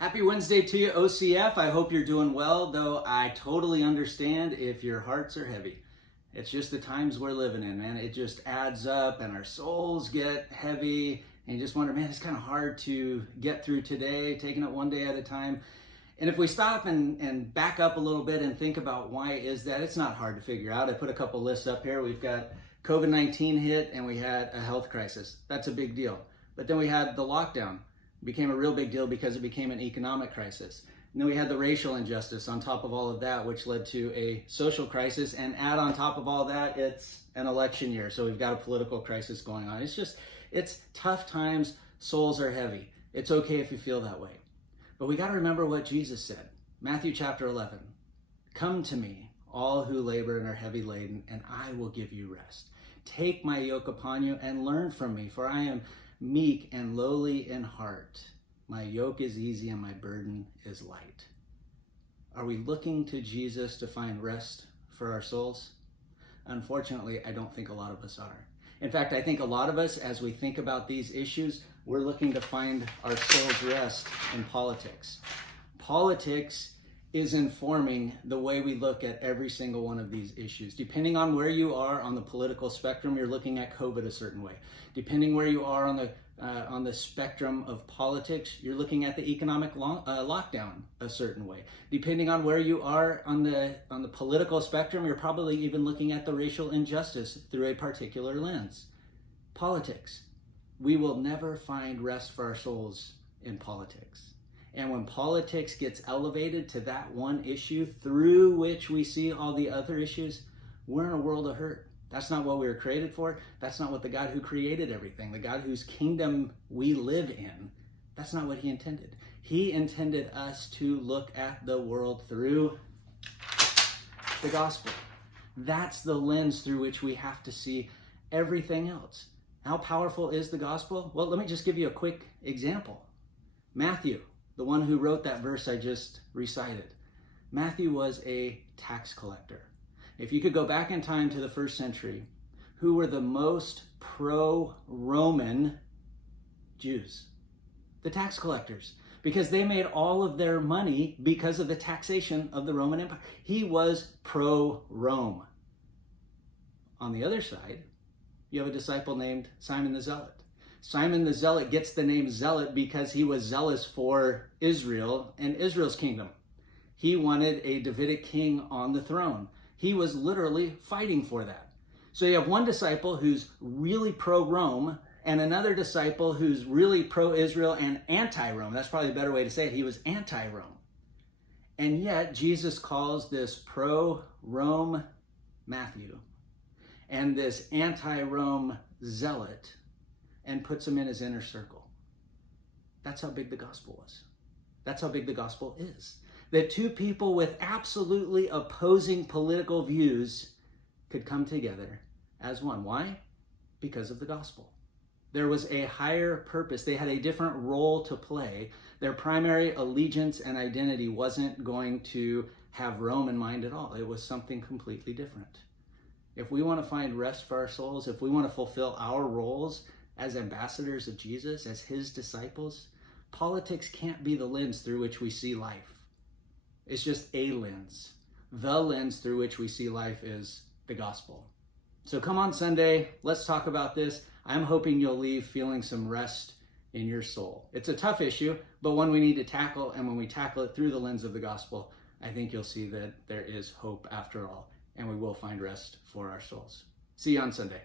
Happy Wednesday to you, OCF. I hope you're doing well, though I totally understand if your hearts are heavy. It's just the times we're living in, man. It just adds up and our souls get heavy and you just wonder, man, it's kind of hard to get through today, taking it one day at a time. And if we stop and back up a little bit and think about why is that, it's not hard to figure out. I put a couple lists up here. We've got COVID-19 hit and we had a health crisis. That's a big deal. But then we had the lockdown. It became a real big deal because it became an economic crisis. And then we had the racial injustice on top of all of that, which led to a social crisis. And add on top of all that, it's an election year. So we've got a political crisis going on. It's tough times. Souls are heavy. It's okay if you feel that way. But we got to remember what Jesus said. Matthew chapter 11. Come to me, all who labor and are heavy laden, and I will give you rest. Take my yoke upon you and learn from me, for I am meek and lowly in heart. My yoke is easy and my burden is light. Are we looking to Jesus to find rest for our souls? Unfortunately, I don't think a lot of us are. In fact, I think a lot of us, as we think about these issues, we're looking to find our soul's rest in politics. Politics is informing the way we look at every single one of these issues. Depending on where you are on the political spectrum, you're looking at COVID a certain way. Depending where you are on the spectrum of politics, you're looking at the economic lockdown a certain way. Depending on where you are on the political spectrum, you're probably even looking at the racial injustice through a particular lens. Politics. We will never find rest for our souls in politics. And when politics gets elevated to that one issue through which we see all the other issues, we're in a world of hurt. That's not what we were created for. That's not what the God who created everything, the God whose kingdom we live in, that's not what he intended. He intended us to look at the world through the gospel. That's the lens through which we have to see everything else. How powerful is the gospel? Well, let me just give you a quick example. Matthew, the one who wrote that verse I just recited. Matthew was a tax collector. If you could go back in time to the first century, who were the most pro-Roman Jews? The tax collectors, because they made all of their money because of the taxation of the Roman Empire. He was pro-Rome. On the other side, you have a disciple named Simon the Zealot. Simon the Zealot gets the name Zealot because he was zealous for Israel and Israel's kingdom. He wanted a Davidic king on the throne. He was literally fighting for that. So you have one disciple who's really pro-Rome and another disciple who's really pro-Israel and anti-Rome. That's probably a better way to say it. He was anti-Rome. And yet Jesus calls this pro-Rome Matthew and this anti-Rome Zealot and puts him in his inner circle. That's how big the gospel was. That's how big the gospel is. That two people with absolutely opposing political views could come together as one. Why? Because of the gospel. There was a higher purpose. They had a different role to play. Their primary allegiance and identity wasn't going to have Rome in mind at all. It was something completely different. If we want to find rest for our souls, if we want to fulfill our roles as ambassadors of Jesus, as his disciples, politics can't be the lens through which we see life. It's just a lens. The lens through which we see life is the gospel. So come on Sunday, let's talk about this. I'm hoping you'll leave feeling some rest in your soul. It's a tough issue, but one we need to tackle, and when we tackle it through the lens of the gospel, I think you'll see that there is hope after all, and we will find rest for our souls. See you on Sunday.